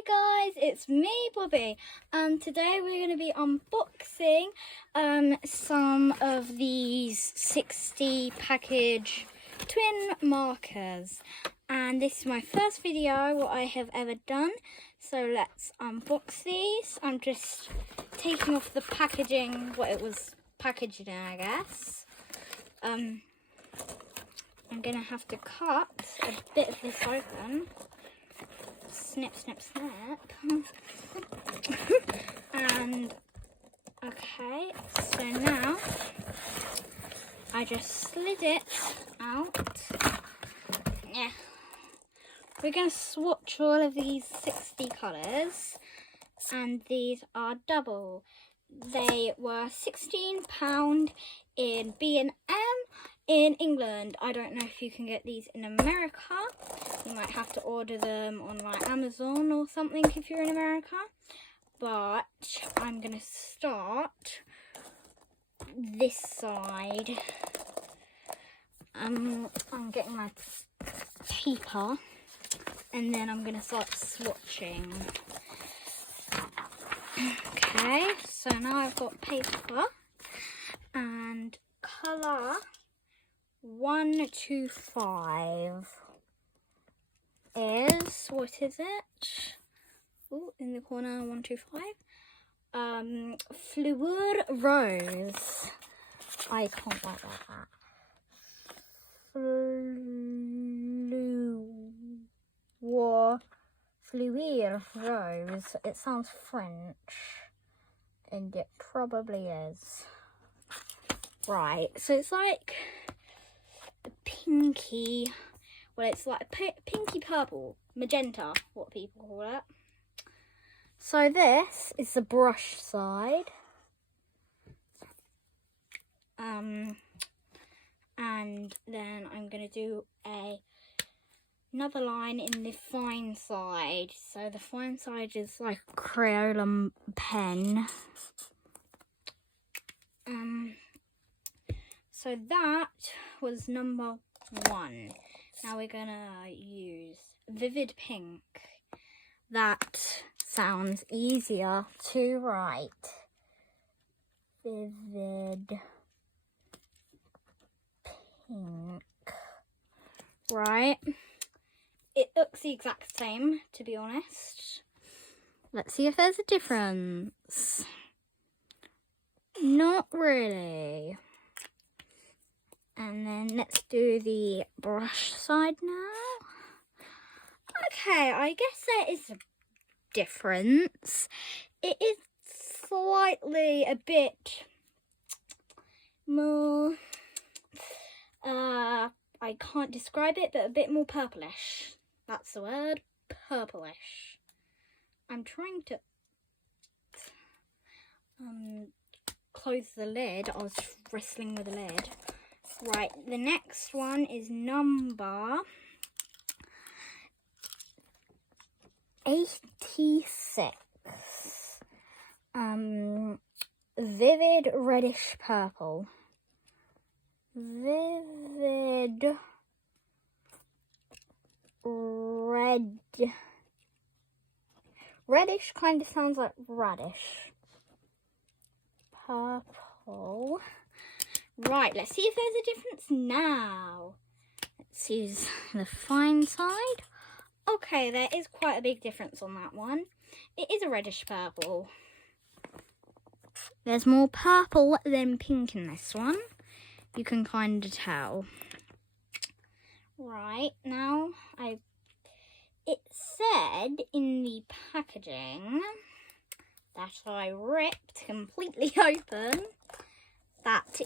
Hi guys, it's me Bobby, and today we're going to be unboxing some of these 60 package twin markers, and this is my first video what I have ever done, so let's unbox these. I'm just taking off the packaging, what it was packaged in, I guess. I'm going to have to cut a bit of this open. Snip, snip, snip. And okay, so now I just slid it out. Yeah, we're going to swatch all of these 60 colours, and these are double. They were £16 in B&M in England. I don't know if you can get these in America. You might have to order them on like Amazon or something if you're in America. But I'm going to start this side. I'm getting my paper, and then I'm going to start swatching. Okay, so now I've got paper and colour 125 is, what is it? Oh, in the corner, 125. Fleur Rose. I can't write like that. Fleur Rose. It sounds French, and it probably is. Right, so it's like a pinky, well, it's like pinky purple, magenta, what people call it. So this is the brush side. And then I'm going to do another line in the fine side. So the fine side is like a Crayola pen. So that was number 1. Now we're going to use Vivid Pink. That sounds easier to write. Vivid Pink. Right. It looks the exact same, to be honest. Let's see if there's a difference. Not really. And then let's do the brush side now. Okay, I guess there is a difference. It is slightly a bit more, I can't describe it, but a bit more purplish. That's the word, purplish. I'm trying to close the lid. I was wrestling with the lid. Right, the next one is number 86. Vivid reddish purple. Vivid red. Reddish kind of sounds like radish. Purple. Right, let's see if there's a difference now. Let's use the fine side. Okay, there is quite a big difference on that one. It is a reddish purple. There's more purple than pink in this one. You can kind of tell. Right, now it said in the packaging that I ripped completely open that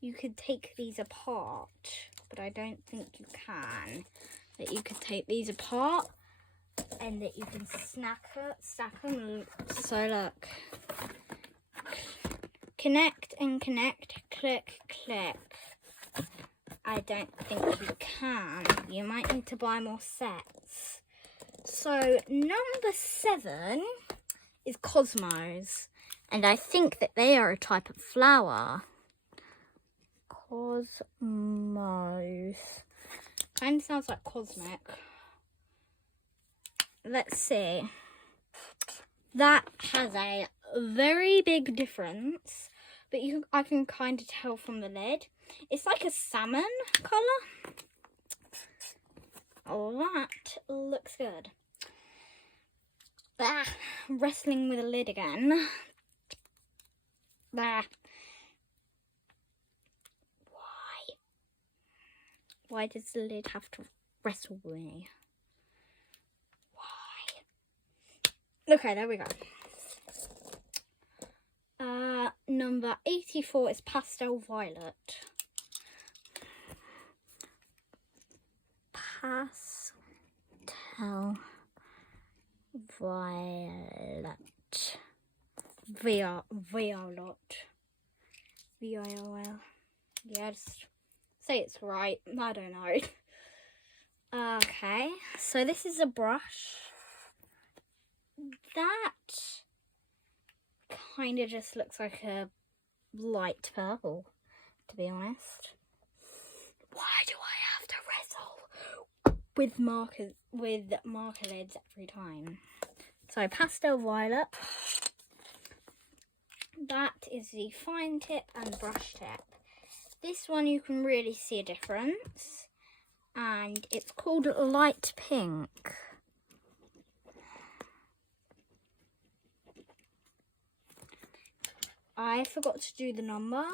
you could take these apart, but I don't think you can. That you could take these apart and that you can stack them. So look, connect and connect, click, click. I don't think you can. You might need to buy more sets. So number 7 is Cosmos, and I think that they are a type of flower. Cosmos. Kind of sounds like cosmic. let's see. That has a very big difference, but I can kind of tell from the lid. It's like a salmon colour. Oh, that looks good. Ah, wrestling with the lid again. Ah. Why does the lid have to wrestle with me? Why? Okay, there we go. Number 84 is Pastel Violet. Pastel Violet. Violet. V-I-O-L. Yes. Say it's right. I don't know. Okay. So this is a brush. That kind of just looks like a light purple, to be honest. Why do I have to wrestle with marker lids every time? So Pastel Violet. That is the fine tip and brush tip. This one you can really see a difference, and it's called Light Pink. I forgot to do the number.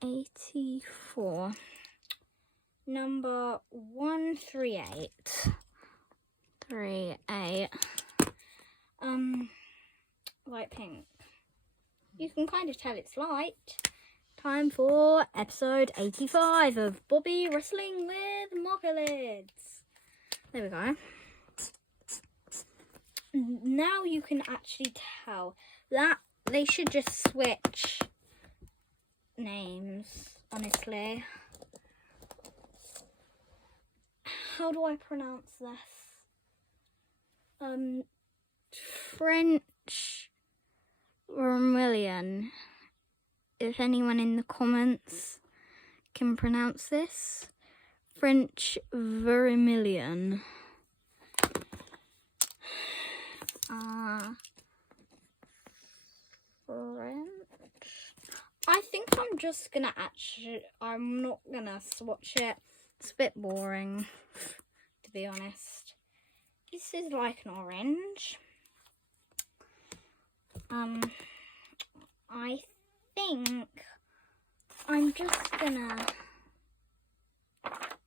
84. Number 138. 38. Light pink. You can kind of tell it's light. Time for episode 85 of Bobby Wrestling with Marker Lids. There we go. Now you can actually tell that they should just switch names, honestly. How do I pronounce this? French Vermilion. If anyone in the comments can pronounce this. French Vermilion. French. I think I'm just gonna I'm not gonna swatch it. It's a bit boring, to be honest. This is like an orange. I think I'm just gonna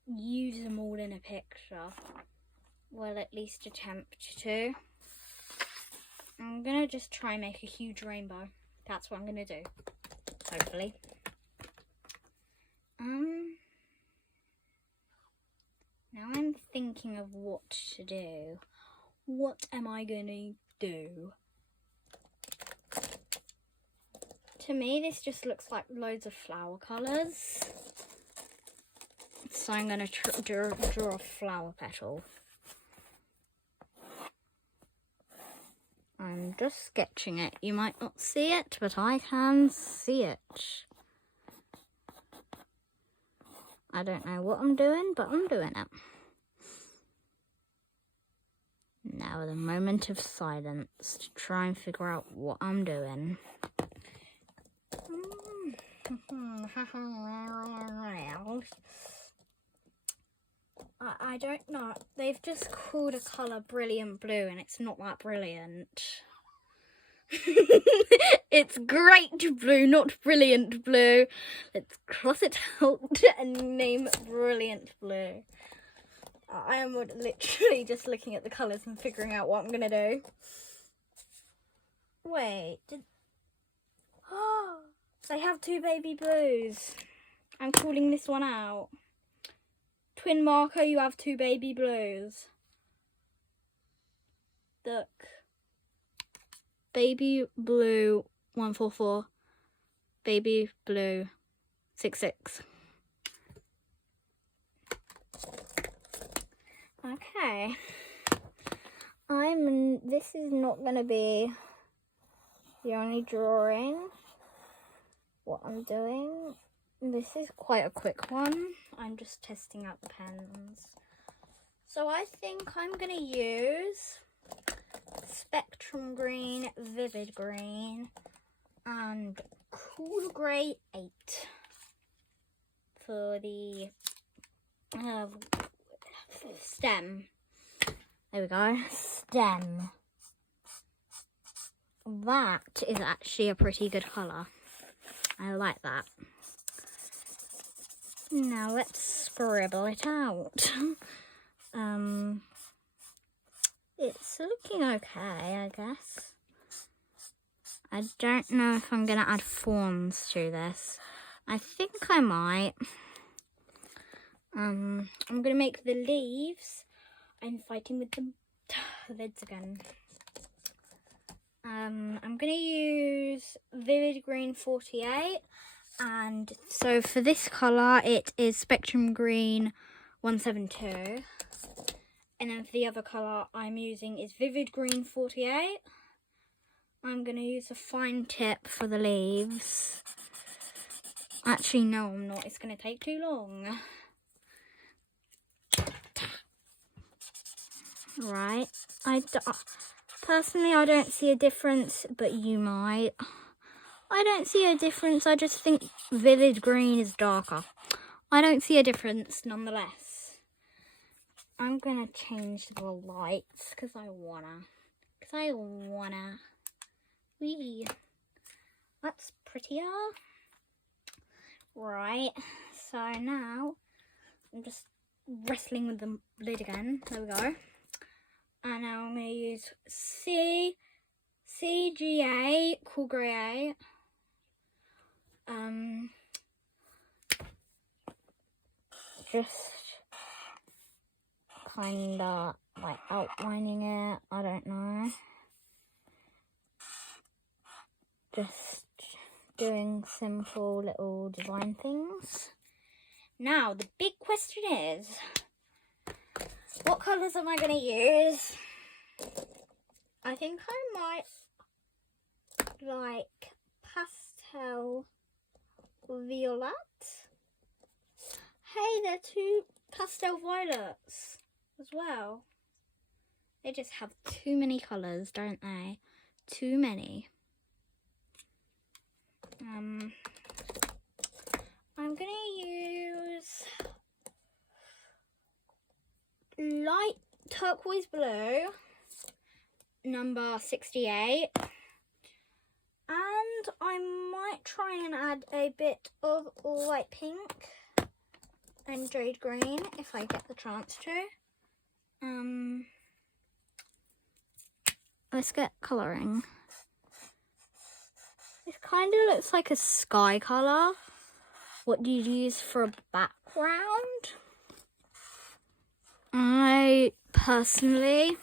use them all in a picture. Well, at least attempt to. I'm gonna just try and make a huge rainbow. That's what I'm gonna do. Hopefully. Now I'm thinking of what to do. What am I gonna do? To me, this just looks like loads of flower colours. So I'm gonna draw a flower petal. I'm just sketching it. You might not see it, but I can see it. I don't know what I'm doing, but I'm doing it. Now the moment of silence to try and figure out what I'm doing. I don't know. They've just called a colour brilliant blue and it's not that brilliant. It's great blue, not brilliant blue. Let's cross it out and name it brilliant blue. I am literally just looking at the colours and figuring out what I'm going to do. Wait. They have two baby blues. I'm calling this one out. Twin marker, you have two baby blues. Look. Baby blue 144. Baby blue 66. Okay. This is not going to be the only drawing. What I'm doing. This is quite a quick one. I'm just testing out the pens. So I think I'm going to use Spectrum Green, Vivid Green, and Cool Grey 8 for the stem. There we go, stem. That is actually a pretty good colour. I like that. Now let's scribble it out. It's looking okay, I guess. I don't know if I'm going to add fawns to this. I think I might. I'm going to make the leaves. I'm fighting with the lids again. I'm going to use Vivid Green 48. And so for this colour, it is Spectrum Green 172. And then for the other colour I'm using is Vivid Green 48. I'm going to use a fine tip for the leaves. Actually, no, I'm not. It's going to take too long. Right. Personally, I don't see a difference, but you might. I don't see a difference. I just think Vivid Green is darker. I don't see a difference nonetheless. I'm going to change the lights because I wanna. Wee. That's prettier. Right. So now I'm just wrestling with the lid again. There we go. And now I'm going to use CGA Cool Grey 8. Just kinda like outlining it. I don't know. Just doing simple little design things. Now the big question is, what colours am I going to use? I think I might like pastel violet. Hey, they're two pastel violets as well. They just have too many colours, don't they? Too many. I'm going to use light turquoise blue, number 68. And I might try and add a bit of light pink and jade green if I get the chance to. Let's get colouring. This kind of looks like a sky colour. What do you use for a background? I personally,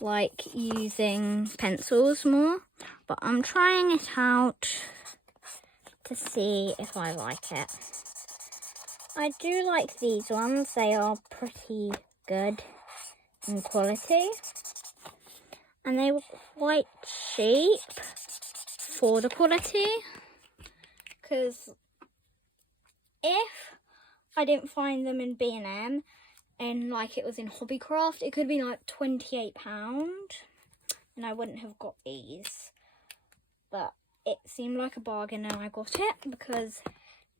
like using pencils more, but I'm trying it out to see if I like it. I do like these ones. They are pretty good in quality. And they were quite cheap for the quality. Because if I didn't find them in B&M and like it was in Hobbycraft, it could be like £28 and I wouldn't have got these. But it seemed like a bargain and I got it because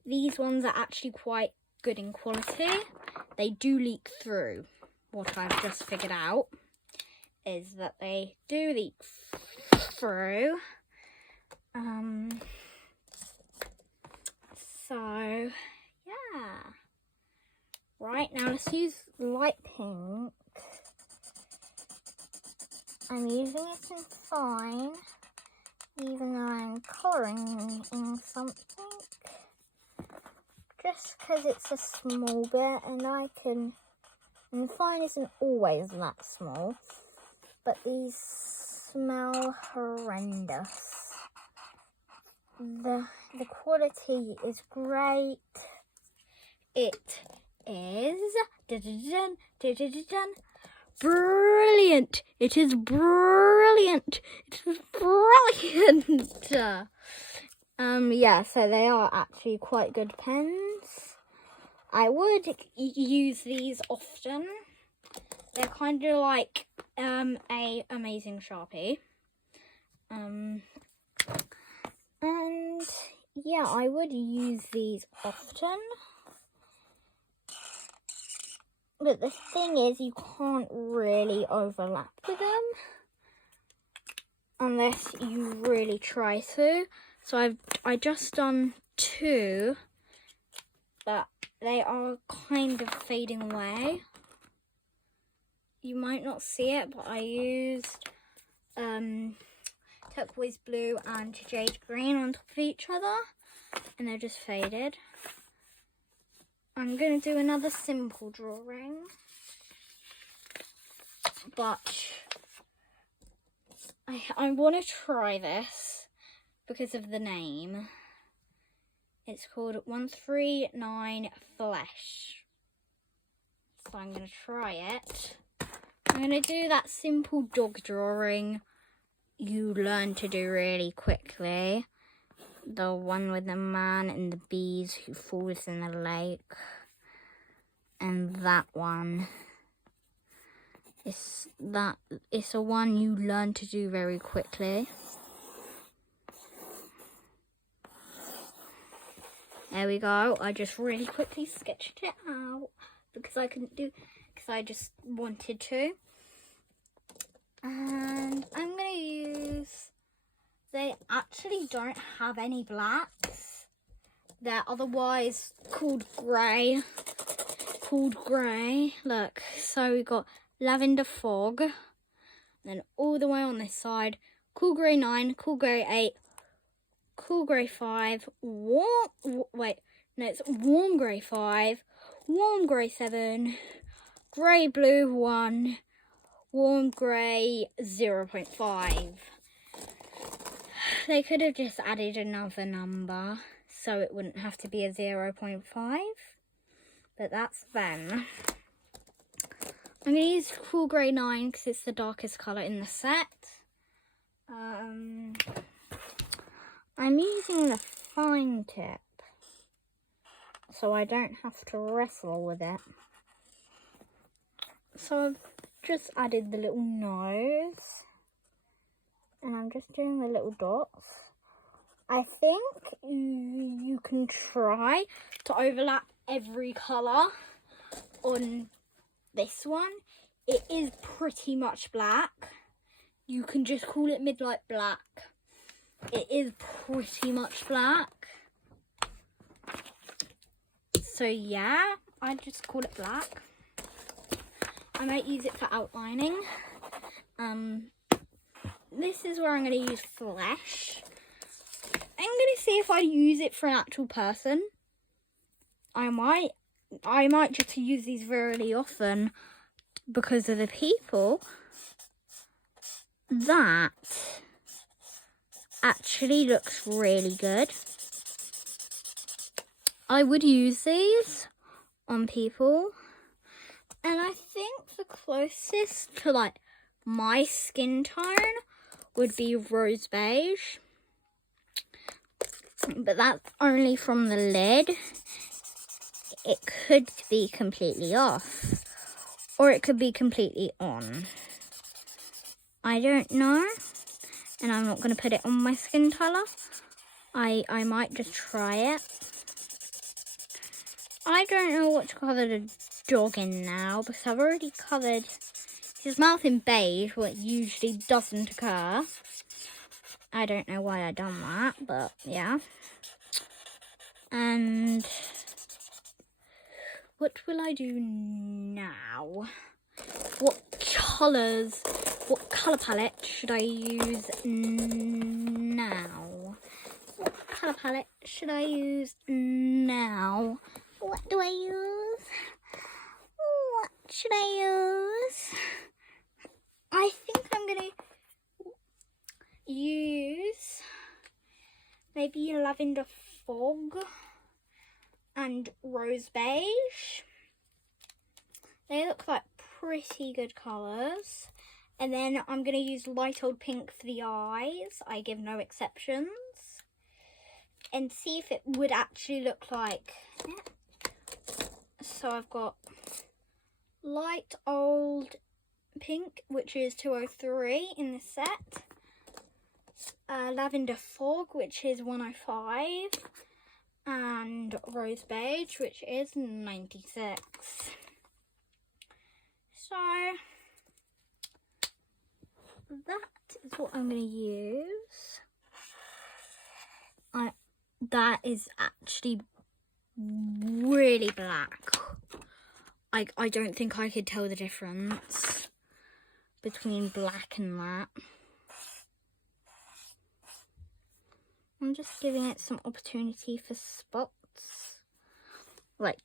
these ones are actually quite good in quality. They do leak through. What I've just figured out is that they do leak through. So yeah. Right, now let's use light pink. I'm using it in fine, even though I'm colouring in something. Just because it's a small bit and fine isn't always that small. But these smell horrendous. The quality is great. It is brilliant. It is brilliant. It is brilliant. Yeah, so they are actually quite good pens. I would use these often. They're kind of like a Amazing Sharpie. And yeah, I would use these often. But the thing is, you can't really overlap with them unless you really try to. So I just done 2, but they are kind of fading away. You might not see it, but I used turquoise blue and jade green on top of each other, and they're just faded. I'm going to do another simple drawing, but I want to try this because of the name. It's called 139 Flesh. So I'm going to try it. I'm going to do that simple dog drawing you learn to do really quickly. The one with the man and the bees who falls in the lake. And that one. It's a one you learn to do very quickly. There we go. I just really quickly sketched it out because I just wanted to. And I'm going to use, they actually don't have any blacks. They're otherwise called grey. Look, so we got Lavender Fog. Then all the way on this side, Cool Grey 9, Cool Grey 8, Cool Grey 5, it's Warm Grey 5, Warm Grey 7, Grey Blue 1, Warm Grey 0.5. They could have just added another number so it wouldn't have to be a 0.5, but that's them. I'm going to use Cool Grey 9 because it's the darkest colour in the set. I'm using the fine tip so I don't have to wrestle with it. So I've just added the little nose and I'm just doing the little dots. I think you can try to overlap every colour on this one. It is pretty much black. You can just call it Midnight Black. It is pretty much black. So yeah, I just call it black. I might use it for outlining. This is where I'm going to use Flesh. I'm going to see if I use it for an actual person. I might just use these really often because of the people that actually looks really good. I would use these on people, and I think the closest to like my skin tone would be rose beige, but that's only from the lid. It could be completely off, or it could be completely on. I don't know, and I'm not going to put it on my skin colour. I might just try it. I don't know what to colour the dog in now, because I've already covered his mouth in beige, what usually doesn't occur. I don't know why I done that, but yeah. And what will I do now? What colour palette should I use now? What colour palette should I use now? What do I use? What should I use? I think I'm going to use maybe Lavender Fog and Rose Beige. They look like pretty good colours. And then I'm going to use Light Old Pink for the eyes. I give no exceptions. And see if it would actually look like So I've got light old pink, which is 203 in this set. Lavender fog, which is 105. And rose beige, which is 96. So that is what I'm going to use. That is actually really black. I don't think I could tell the difference between black and that. I'm just giving it some opportunity for spots, like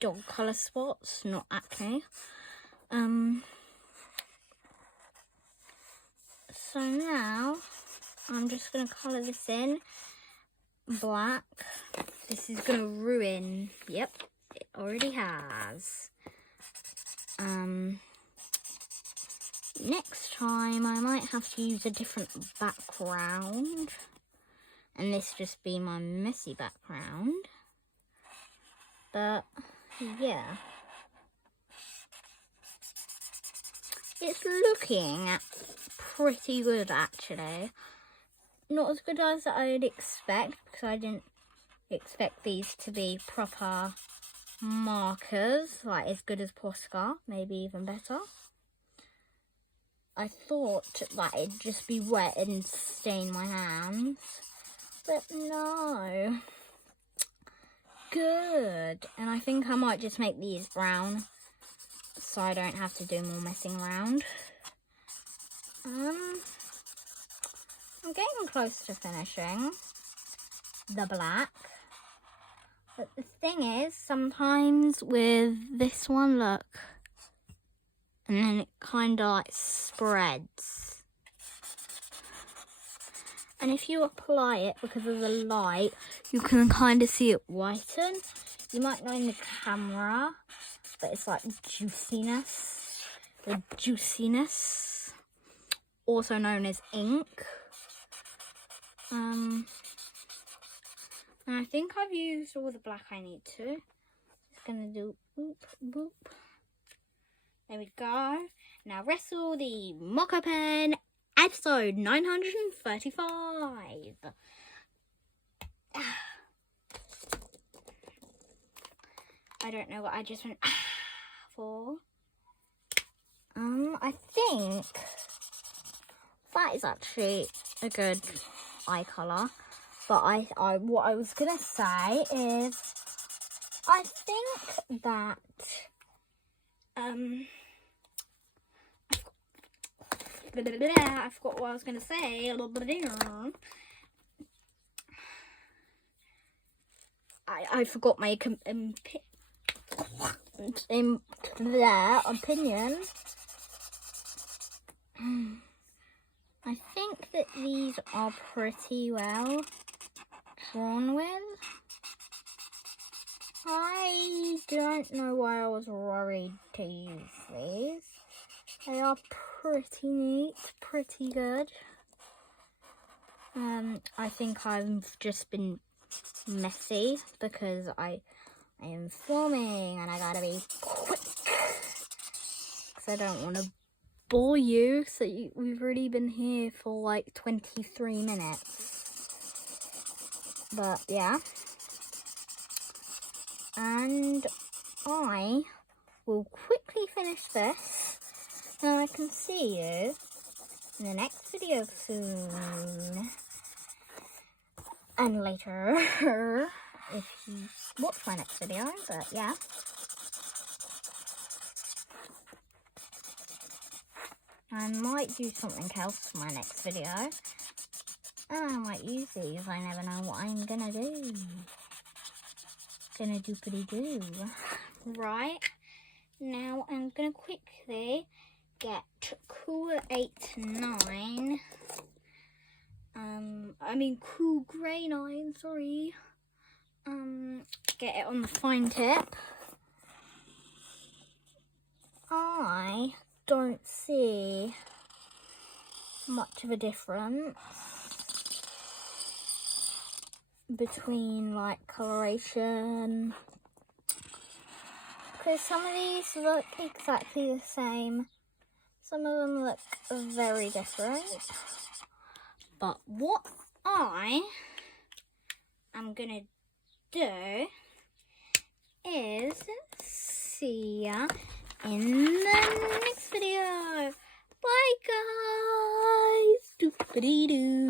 dog colour spots, not acne. So now I'm just going to colour this in black. This is going to ruin, yep, it already has. Next time I might have to use a different background. And this just be my messy background. But, yeah. It's looking pretty good, actually. Not as good as I'd expect, because I didn't expect these to be proper markers. Like, as good as Posca, maybe even better. I thought that it'd just be wet and stain my hands. But no. Good. And I think I might just make these brown so I don't have to do more messing around. I'm getting close to finishing the black. But the thing is, sometimes with this one, look. And then it kind of like spreads. And if you apply it because of the light, you can kind of see it whiten. You might know in the camera, but it's like juiciness. The juiciness, also known as ink. And I think I've used all the black I need to. Just gonna do boop, boop. There we go. Now wrestle the Mocco pen. Episode 935. I don't know what I just went for. I think that is actually a good eye colour. But what I was gonna say is, I think that I forgot what I was going to say. I forgot my opinion. I think that these are pretty well drawn with. I don't know why I was worried to use these. They are pretty neat, pretty good. I think I've just been messy because I am filming and I gotta be quick. Because I don't want to bore you. So we've already been here for like 23 minutes. But yeah. And I will quickly finish this. And I can see you in the next video soon. And later, if you watch my next video, but yeah. I might do something else for my next video. And I might use these, I never know what I'm gonna do. Gonna do pretty do. Right, now I'm gonna quickly get Cool 8-9. Cool Grey 9, sorry. Get it on the fine tip. I don't see much of a difference between like coloration because some of these look exactly the same. Some of them look very different. But what I am going to do is see ya in the next video. Bye guys. Doop-a-dee-doo.